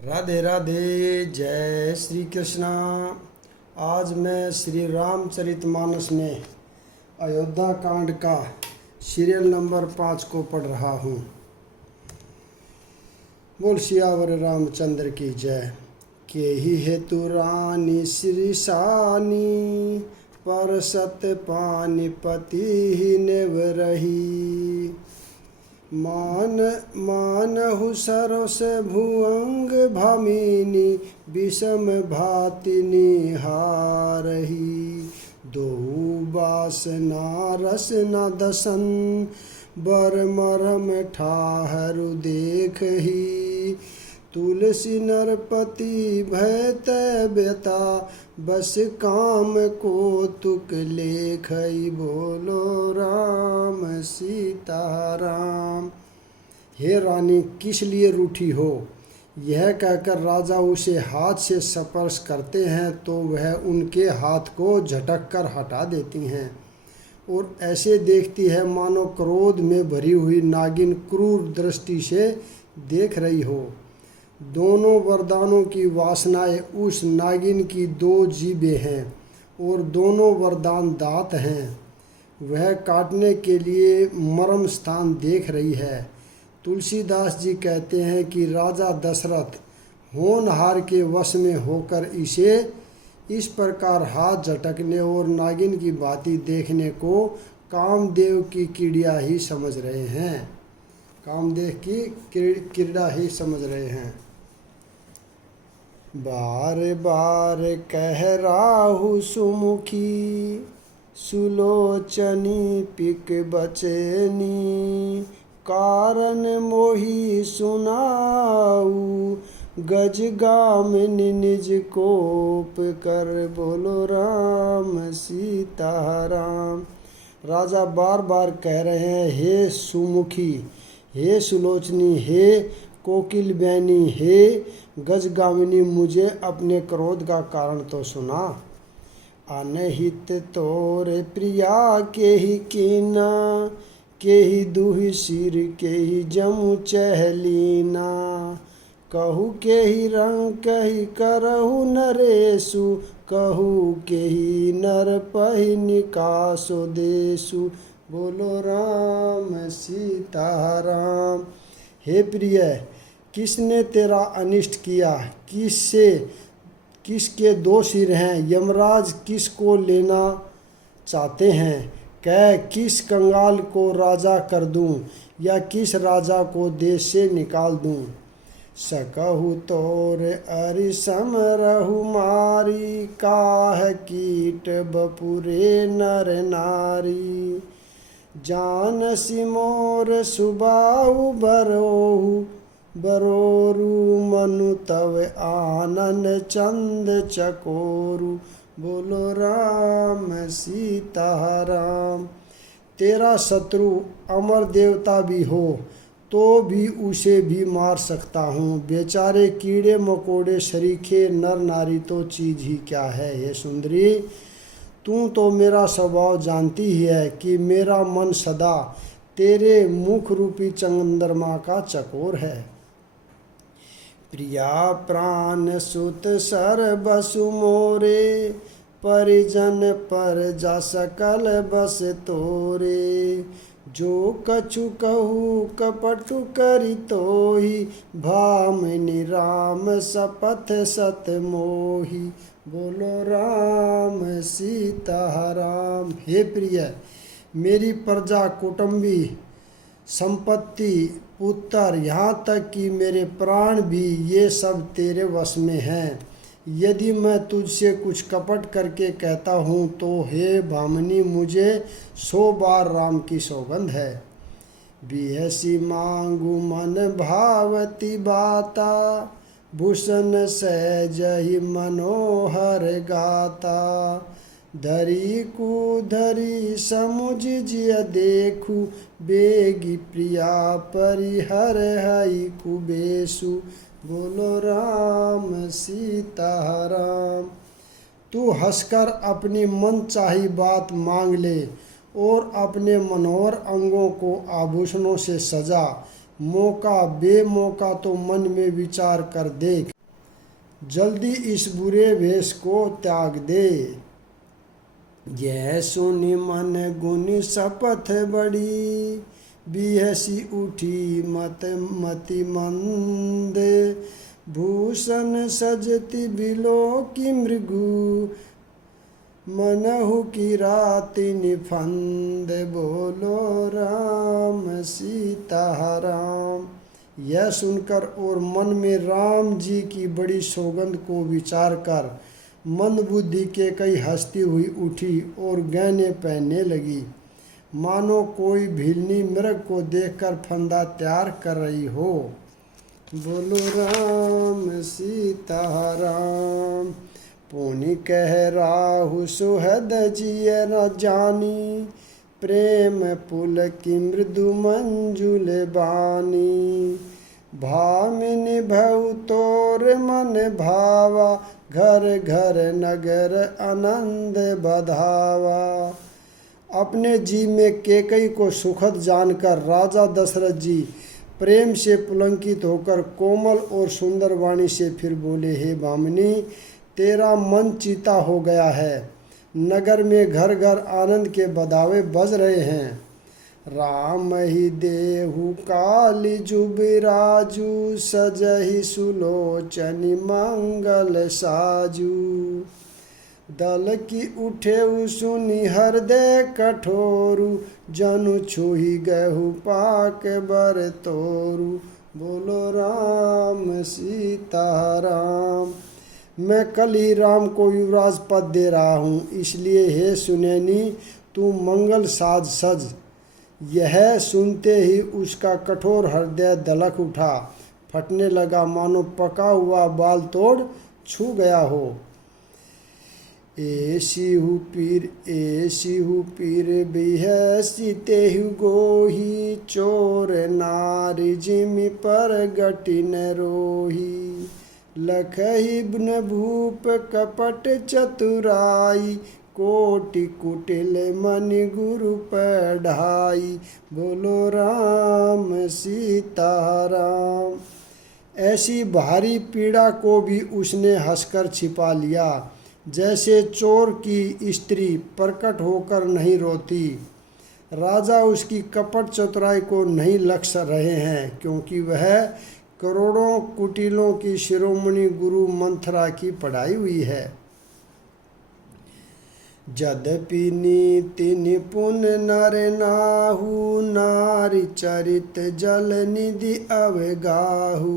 राधे राधे। जय श्री कृष्णा। आज मैं श्री रामचरितमानस में अयोध्या कांड का सीरियल नंबर 5 को पढ़ रहा हूँ। बोल सियावर रामचंद्र की जय। के ही हेतु रानी श्री सानी, पर सत पानीपति ही नेव रही। मानहु सरस भुअंग भामिनी, विषम भाति निहारही। दोहु बासना रस न दसन, बर मरम ठाहरु देखही। तुलसी नरपति भय तैब्यता, बस काम को तुक लेखई। बोलो राम सीताराम। हे रानी, किस लिए रूठी हो? यह कहकर राजा उसे हाथ से स्पर्श करते हैं तो वह उनके हाथ को झटक कर हटा देती हैं और ऐसे देखती है मानो क्रोध में भरी हुई नागिन क्रूर दृष्टि से देख रही हो। दोनों वरदानों की वासनाएं उस नागिन की 2 जीभें हैं और दोनों वरदान दांत हैं। वह काटने के लिए मर्म स्थान देख रही है। तुलसीदास जी कहते हैं कि राजा दशरथ होनहार के वश में होकर इसे इस प्रकार हाथ झटकने और नागिन की भांति देखने को कामदेव की क्रीड़ा ही समझ रहे हैं। कामदेव की क्रीड़ा ही समझ रहे हैं। बार बार कह राहु सुमुखी, सुलोचनी पिक बचनी। कारण मोहि सुनाऊ, गज गामिनी निज कोप कर। बोलो राम सीताराम। राजा बार बार कह रहे हैं, हे सुमुखी, हे सुलोचनी, हे कोकिल बैनी, हे गजगामिनी, मुझे अपने क्रोध का कारण तो सुना। अनहित तोरे प्रिया के ही कीना, के ही दुहि सिर के ही जमु चहलीना। कहू के ही रंग कही करहु नरेशु, कहू के ही नर पहि निकासो देशु। बोलो राम सीताराम। हे प्रिय, किसने तेरा अनिष्ट किया? किसके 2 सिर हैं? यमराज किसको लेना चाहते हैं? कह, किस कंगाल को राजा कर दूं या किस राजा को देश से निकाल दूं? सकहु तोर अरिसम रहु मारी, काह कीट बपुरे नर नारी। जानसी मोर सुबाहु बरोहु, बरोरु मनु तव आनन चंद चकोरु। बोलो राम सीताराम। तेरा शत्रु अमर देवता भी हो तो भी उसे भी मार सकता हूँ। बेचारे कीड़े मकोड़े सरीखे नर नारी तो चीज ही क्या है। ये सुंदरी, तू तो मेरा स्वभाव जानती ही है कि मेरा मन सदा तेरे मुख रूपी चंद्रमा का चकोर है। प्रिया प्राण सुत सर बसु मोरे, परिजन पर जा सकल बस तोरे। जो कछु कहू कपटु करी तोही, भामिनी राम सपथ सत मोही। बोलो राम सीताराम। हे प्रिय, मेरी प्रजा, कुटुंबी, संपत्ति, पुत्र, यहाँ तक कि मेरे प्राण भी, ये सब तेरे वश में हैं। यदि मैं तुझसे कुछ कपट करके कहता हूँ तो हे भामिनी, मुझे 100 बार राम की सौगंध है। बिहसी मांगू मन भावती बाता, भूषण सहजहि मनोहर गाता। धरी कु धरी समुझ जिय देखू, बेगी प्रिया परिहर हई कुबेशु। बोलो राम सीताराम। तू हंसकर अपनी मनचाही बात मांग ले और अपने मनोहर अंगों को आभूषणों से सजा। मौका बेमौका तो मन में विचार कर देख, जल्दी इस बुरे वेश को त्याग दे। यह सुनी मन गुनी शपथ बड़ी, बिहसी उठी मत मति मंद। भूषण सजति बिलो की मृगु, मनहु की राति निफंद। बोलो राम सीता राम। यह सुनकर और मन में राम जी की बड़ी सौगंध को विचार कर मंद बुद्धि के कई हंसती हुई उठी और गहने पहनने लगी, मानो कोई भिलनी मृग को देखकर फंदा तैयार कर रही हो। बोलो राम सीता राम। पुनि कह राहु सुहद जिय न जानी, प्रेम पुल की मृदु मंजुल बानी। भामिनी भव तोर मन भावा, घर घर नगर आनंद बधावा। अपने जी में केकई को सुखद जानकर राजा दशरथ जी प्रेम से पुलंकित होकर कोमल और सुंदर वाणी से फिर बोले, हे भामिनी, तेरा मन चिता हो गया है। नगर में घर घर आनंद के बधावे बज रहे हैं। राम ही देहु काली जुबिराजू, सजहि सुलोचनि मंगल साजू। दल की उठे सुनि हृदय कठोरु, जनु छुहि गहु पाक बर तोरु। बोलो राम सीता राम। मैं कल ही राम को युवराज पद दे रहा हूँ, इसलिए हे सुनैनी तू मंगल साज सज। यह सुनते ही उसका कठोर हृदय दलक उठा, फटने लगा मानो पका हुआ बाल तोड़ छू गया हो। एसिहु पीर बिहसी तेहु गोही, चोर नारी जिमि पर गति न रोही। लखहि न भूप कपट चतुराई, कोटि कुटिल मनि गुरु पढ़ाई। बोलो राम सीता राम। ऐसी भारी पीड़ा को भी उसने हंसकर छिपा लिया, जैसे चोर की स्त्री प्रकट होकर नहीं रोती। राजा उसकी कपट चतुराई को नहीं लक्ष्य रहे हैं, क्योंकि वह करोड़ों कुटिलों की शिरोमणि गुरु मंथरा की पढ़ाई हुई है। यद्यपि नीति निपुण नर नाहु, नारी चरित जल निधि अवगाहु।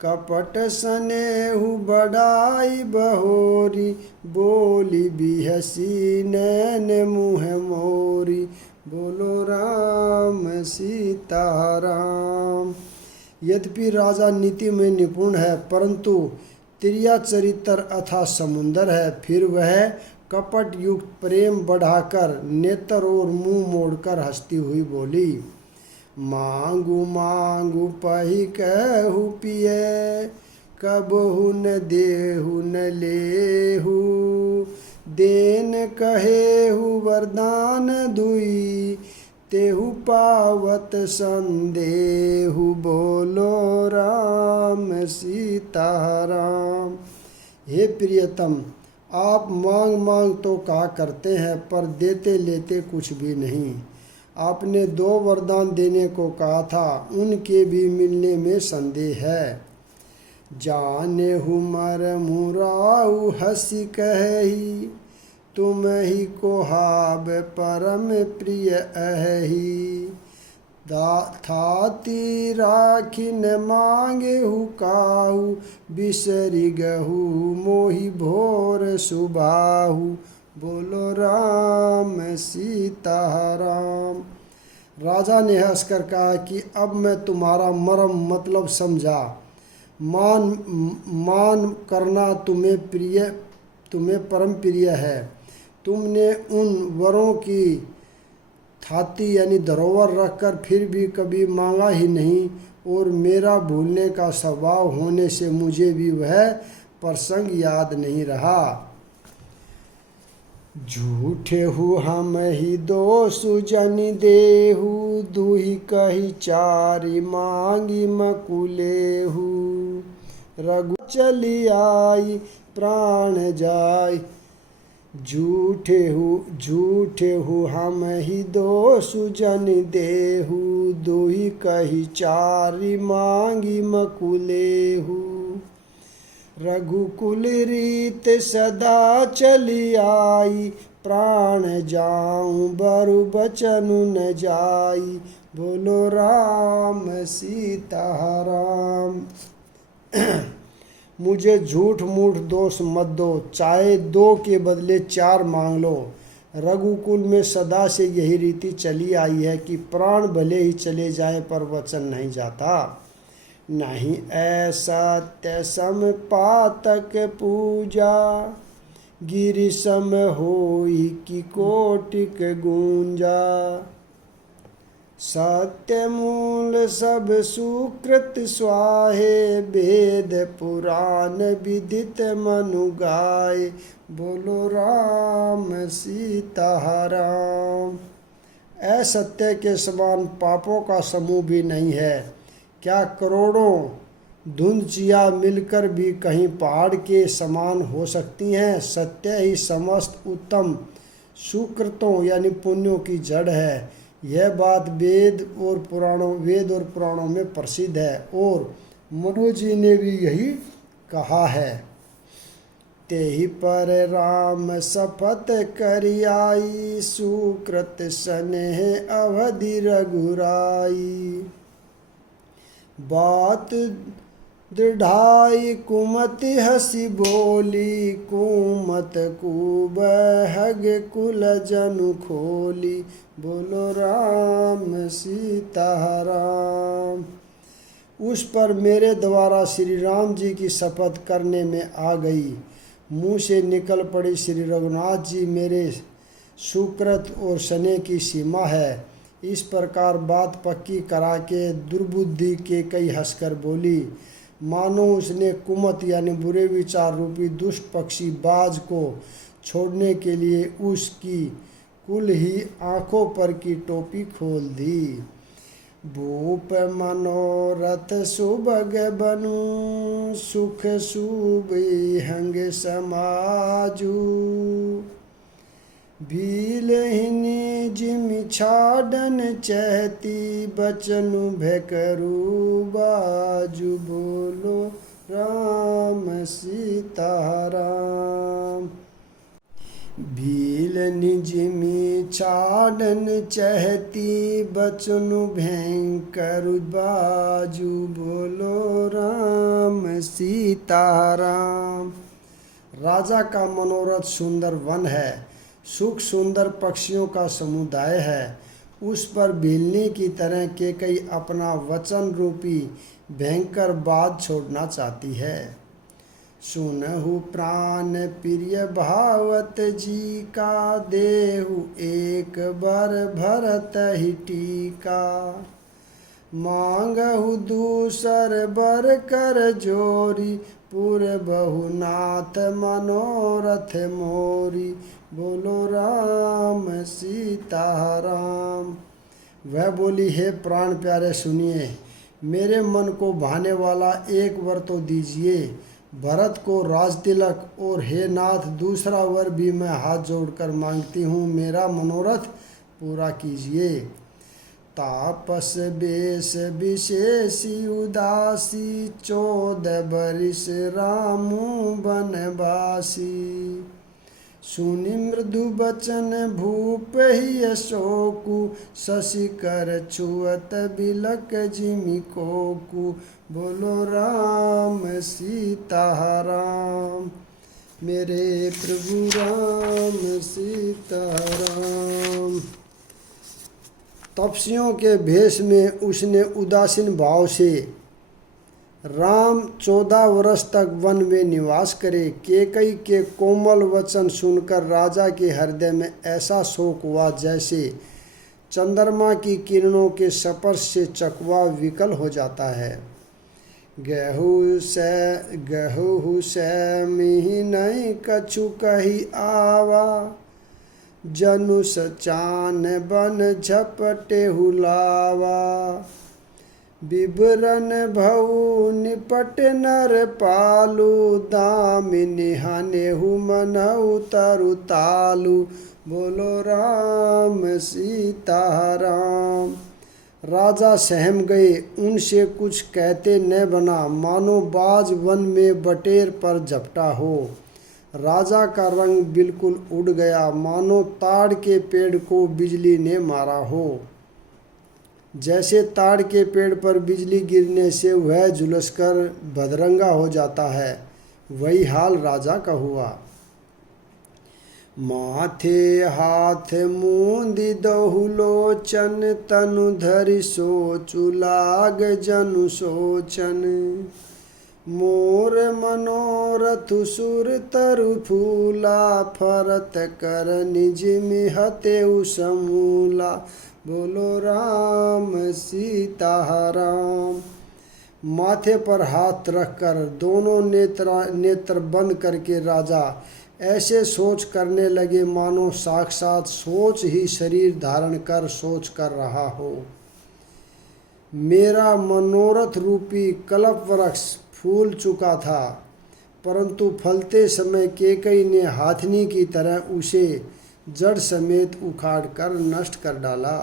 कपट सनेहु बढ़ाई बहोरी, बोली बिहसी नैन मुँह मोरी। बोलो राम सीता राम। यद्यपि राजा नीति में निपुण है, परंतु तिरिया चरित्र अथा समुंदर है, फिर वह कपट युक्त प्रेम बढ़ाकर नेत्र और मुंह मोड़कर हंसती हुई बोली, मांगू मांगू पही कहू पिए, कबहु न देहु न लेहु। देन कहेहु वरदान दुई, तेहु पावत संदेहु। बोलो राम सीता राम। हे प्रियतम, आप मांग मांग तो कहा करते हैं, पर देते लेते कुछ भी नहीं। आपने 2 वरदान देने को कहा था, उनके भी मिलने में संदेह है। जाने हुमर मुराऊ हसी कही, तुम ही को हाब परम प्रिय अहि। थाती राखी न मांगे हु काहू, बिसरी गहू मोहि भोर सुबाहु। बोलो राम सीता राम। राजा ने हंसकर कहा कि अब मैं तुम्हारा मर्म मतलब समझा। मान करना तुम्हें परम प्रिय है। तुमने उन वरों की थाती यानी धरोहर रखकर फिर भी कभी मांगा ही नहीं, और मेरा भूलने का स्वभाव होने से मुझे भी वह प्रसंग याद नहीं रहा। झूठे हु हम ही दो सुजन देहु, दुहि कही चारि मांगी मकुलेहु। रघु चली आई प्राण जाय, झूठे हु हम ही दो सुजन देहु, दुहि कही चारि मांगी मकुलेहु। रघुकुल रीत सदा चली आई, प्राण जाऊं बरु बचनु न जाई। बोलो राम सीता राम। मुझे झूठ मूठ दोष मत दो, चाहे 2 के बदले 4 मांग लो। रघुकुल में सदा से यही रीति चली आई है कि प्राण भले ही चले जाएं पर वचन नहीं जाता। नहीं ऐसा तैसम पातक पूजा, गिरि सम होई कि कोटिक गूंजा। सत्य मूल सब सुकृत स्वाहे, वेद पुराण विदित मनु गाए। बोलो राम सीता राम। असत्य के समान पापों का समूह भी नहीं है। क्या करोड़ों धुंधचिया मिलकर भी कहीं पहाड़ के समान हो सकती हैं? सत्य ही समस्त उत्तम सुकृतों यानी पुण्यों की जड़ है। यह बात वेद और पुराणों में प्रसिद्ध है और मनु जी ने भी यही कहा है। तेहि पर राम शपथ करि आई, सुकृत स्नेह अवधि रघुराई। बात दृढ़ाई कुमति हसी बोली, कुमत कुबहग कुल जनु खोली। बोलो राम सीता राम। उस पर मेरे द्वारा श्री राम जी की शपथ करने में आ गई। मुँह से निकल पड़ी श्री रघुनाथ जी मेरे सुकृत और स्नेह की सीमा है। इस प्रकार बात पक्की करा के दुर्बुद्धि के कई हंसकर बोली, मानो उसने कुमत यानी बुरे विचार रूपी दुष्ट पक्षी बाज को छोड़ने के लिए उसकी कुल ही आँखों पर की टोपी खोल दी। भूप मनोरथ सुभग बनु, सुख सुबिहंग समाजू। भीलहिनी जिमि छाडन चहती, बचनु भेकरू बाजू। बोलो राम सीता राम। भीलनि जिमि छाडन चहती, बचनु भेकरू बाजू। बोलो राम सीता राम। राजा का मनोरथ सुंदर वन है, सुख सुंदर पक्षियों का समुदाय है। उस पर भीलनी की तरह कैकेयी अपना वचन रूपी भयंकर बात छोड़ना चाहती है। सुनहु प्राण प्रिय भावत जी का, देहु एक बार भरत ही टीका। मांगहु दूसर बर कर जोरी, पुर बहुनाथ मनोरथ मोरी। बोलो राम सीता राम। वह बोली, हे प्राण प्यारे सुनिए, मेरे मन को भाने वाला एक वर तो दीजिए। भरत को राज तिलक और हे नाथ दूसरा वर भी मैं हाथ जोड़कर मांगती हूँ, मेरा मनोरथ पूरा कीजिए। तापस बेश विशेषी उदासी, 14 बरिस रामू बनवासी। सुनि मृदु बचन भूप ही अशोकु, शशि कर छुअत बिलक जिमि कोकु। बोलो राम सीता राम। मेरे प्रभु राम सीता राम। तपस्वियों के भेष में उसने उदासीन भाव से राम 14 वर्ष तक वन में निवास करे। कैकेयी के कोमल वचन सुनकर राजा के हृदय में ऐसा शोक हुआ जैसे चंद्रमा की किरणों के स्पर्श से चकवा विकल हो जाता है। गहु से मिहि नहीं कछु कही आवा, जनु सचान बन झपटे हुलावा। बिबरन भऊ निपट नर पालू, दामिनी हनेहु मनऊ तरु तालु। बोलो राम सीताराम। राजा सहम गए, उनसे कुछ कहते न बना, मानो बाज वन में बटेर पर झपटा हो। राजा का रंग बिल्कुल उड़ गया, मानो ताड़ के पेड़ को बिजली ने मारा हो। जैसे ताड़ के पेड़ पर बिजली गिरने से वह झुलसकर भदरंगा हो जाता है, वही हाल राजा का हुआ। माथे हाथ मूंदी दहु लोचन, तनु धरि सोचु लाग जनु सोचन। मोर मनोरथ सुर तरु फूला, फरत कर निज मिहतेउ समूला। बोलो राम सीताराम। माथे पर हाथ रखकर दोनों नेत्र बंद करके राजा ऐसे सोच करने लगे, मानो साक्षात सोच ही शरीर धारण कर सोच कर रहा हो। मेरा मनोरथ रूपी कल्प वृक्ष फूल चुका था, परंतु फलते समय केकई ने हाथनी की तरह उसे जड़ समेत उखाड़ कर नष्ट कर डाला।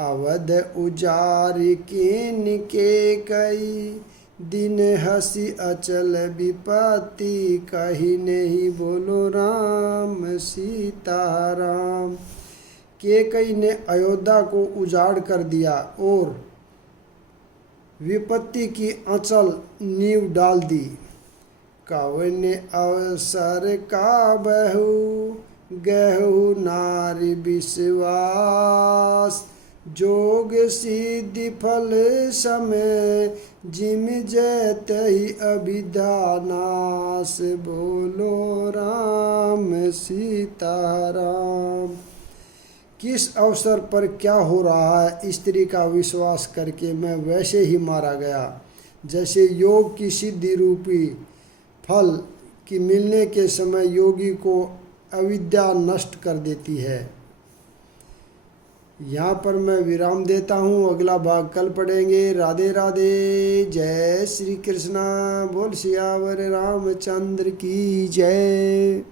अवध उजारि कीन केकई, दिन हसी अचल विपत्ति। कही नहीं बोलो राम सीताराम। केकई ने अयोध्या को उजाड़ कर दिया और विपत्ति की अचल नींव डाल दी। कवन अवसर का बहु, गहु नारी विश्वास। जोग सिद्धि फल समय, जिम जैतहि अभिधानास। बोलो राम सीताराम। किस अवसर पर क्या हो रहा है, स्त्री का विश्वास करके मैं वैसे ही मारा गया, जैसे योग की सिद्धि रूपी फल की मिलने के समय योगी को अविद्या नष्ट कर देती है। यहाँ पर मैं विराम देता हूँ, अगला भाग कल पढ़ेंगे। राधे राधे, जय श्री कृष्णा। बोल सियावर रामचंद्र की जय।